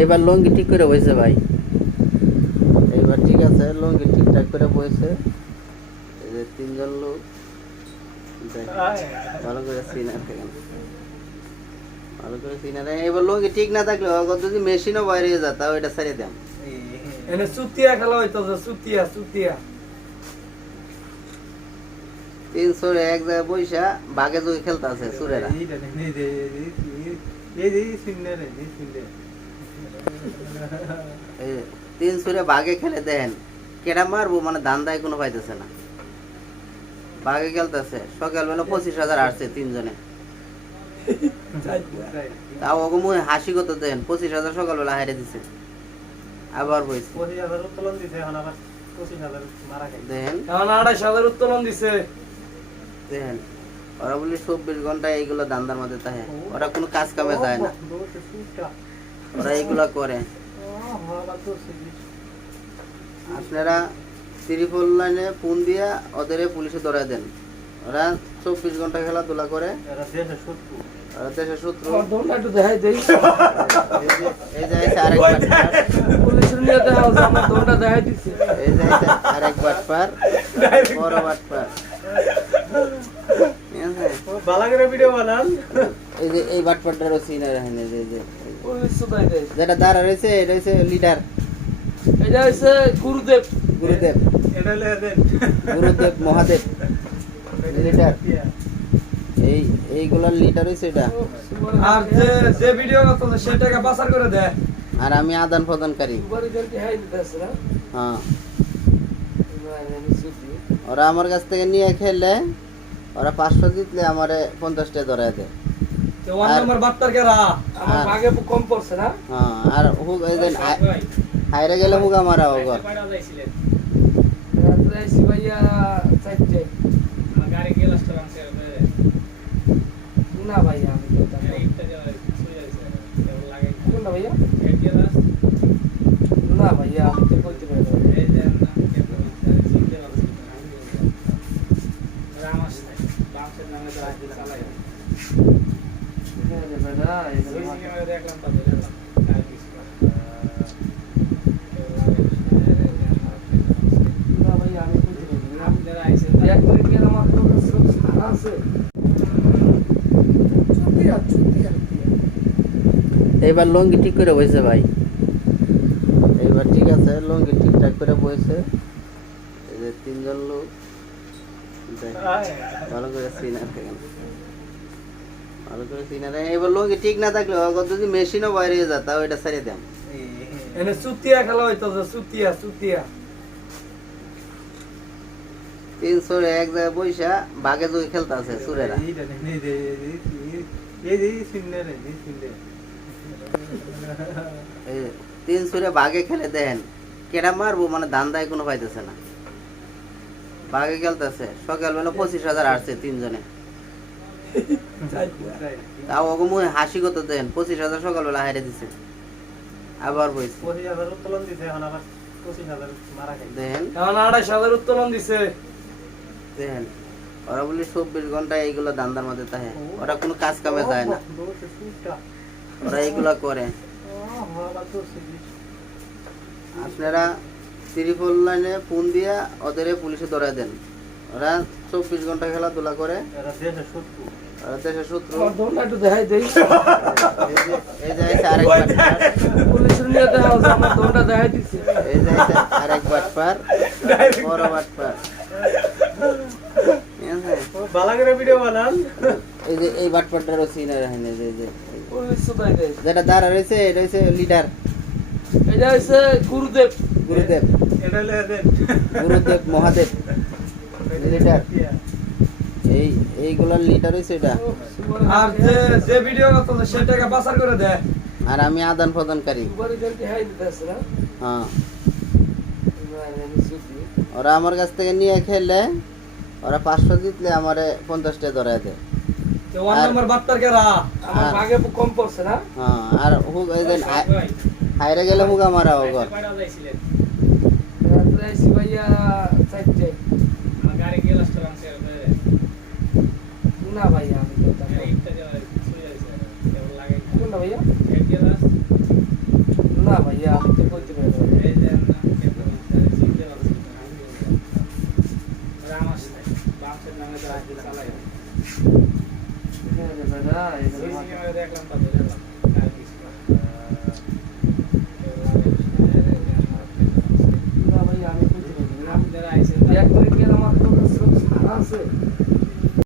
এইবার লঙ্গি ঠিক করে বসে ভাই এইবার ঠিক আছে লঙ্গি ঠিকঠাক করে বসে এই যে তিনজন লোক দেখ, ভালো করে সিনার ভালো করে সিনার এবার লঙ্গি ঠিক না থাকলে যদি মেশিনও বাইরে যায় তাও এটা ছেড়ে দেন এনে সুতিয়া খেলা হইতাছে সুতিয়া সুতিয়া তিনশো এক জায়গায় বৈশা বাঘে যোগে খেলতে আছে সুরেরা এই তিন সুরে বাঘে খেলে দেন কেডা মারবো মানে ধান দায় কোনো পাইতেছে না। বাঘে খেলতেছে সকালবেলা পঁচিশ হাজার আসছে তিনজনে। তাও ওকে মুখে হাসি কত দেন পঁচিশ হাজার সকালবেলা হারিয়ে দিছে। আবার বইছে। দেন এখন আড়াইশ হাজার উত্তোলন দিছে। দেন ওরা বলি চব্বিশ ঘণ্টা এইগুলো দান্দার মধ্যে থাকে। ওরা কোনো কাজ কামে যায় না। ওরা এইগুলা করে। আপনারা ত্রিপল লাইনে ফোন দিয়া ওদের পুলিশে ধরে দেন। ওরা চব্বিশ ঘণ্টা খেলাধুলা করে। ওরা দেশের শত্রু। এই যে- এই যে আছে আরেক বাটপার বড় বাটপার। এই যে এই বাটপারটারও সিনার যে। যেটা দাঁড়া রয়েছে এটা হচ্ছে লিডার এটা হচ্ছে গুরুদেব। গুরুদেব। গুরুদেব মহাদেব। লিডার এই এইগুলার লিডার হয়েছে এটা। আর যে যে ভিডিও করতেছে সেটাকে পাচার করে দেয়। আর আমি আদান প্রদানকারী। হ্যাঁ। ওরা আমার কাছ থেকে নিয়ে খেললে ওরা পাঁচশো জিতলে আমারে পঞ্চাশটা ধরাই দেয়। আর- হ্যাঁ হাইরে গেলে হুক আমার ওগর না ভাইয়া আমি বলতাম না। কোনটা ভাইয়া না ভাইয়া আমি তো বলতে পারি না। এখানে দেবে না, এখানে না ভাইয়া, আমি বলতে পারি না। এক মিনিট গেলে আমার তো সব সারা আছে। চুতিয়া, চুতিয়া, চুতিয়া। এইবার লঙ্গি ঠিক করে বসে ভাই। এইবার ঠিক আছে, লঙ্গি ঠিকঠাক করে বসে এই যে তিনজন লোক ভালো করে দেখেন ভালো করে সিনার এবার লঙ্গি ঠিক না থাকলে অগর যদি মেশিনও বাইরে যায় তাও এটা ছেড়ে দেন এনে চুতিয়া খেলা হইতাছে চুতিয়া চুতিয়া। তিনশো এক জায়গায় বৈশা বাঘে যোগে খেলতে সুরেরা তিন সুরে বাঘে খেলে দেন কেডা মারবো মানে ধান দায় কোনো পাইতেছে না। বাঘে খেলতেছে সকালবেলা পঁচিশ হাজার আসছে তিনজনে। তাও ওকে মুখে হাসি কত দেন। পঁচিশ হাজার সকালবেলা হারিয়ে দিছে। আবার বইছে। দেন। এখন আড়াইশ হাজার উত্তোলন দিছে। দেখেন ওরা বলি চব্বিশ ঘণ্টা এইগুলো দান্দার মধ্যে থাকে। ওরা কোনো কাজ কামে যায় না। ওরা এইগুলা করে। আপনারা ত্রিপল লাইনে ফোন দিয়া ওদের পুলিশে ধরে দেন। ওরা চব্বিশ ঘণ্টা খেলাধুলা করে। ওরা দেশের শত্রু। এই যে- এই আরেক এই যে আরেক বাটপার বড় বাটপার। এই এই সিনার যেটা দাঁড়া রয়েছে এটা হচ্ছে লিডার। এটা হচ্ছে গুরুদেব। গুরুদেব। গুরুদেব মহাদেব। লিডার এই এইগুলার লিডার হয়েছে এটা। আর যে যে ভিডিও করতেছে সেটাকে পাচার করে দেয়। আর আমি আদান প্রদানকারী। হ্যাঁ। ওরা আমার কাছ থেকে নিয়ে খেললে ওরা পাঁচশো জিতলে আমারে পঞ্চাশটা ধরাই দেয়। আর- নাম্বার বাট্টার আমার আর- ভাগে কম পড়ছে না? হ্যাঁ আর হুক হাইরে গেলে হুক আমার ওগর রাত্রে আইসি ভাইয়া চাইতে না ভাইয়া আমি। কোনটা ভাইয়া? না ভাইয়া আমি তো কইতে পারি না। এখানে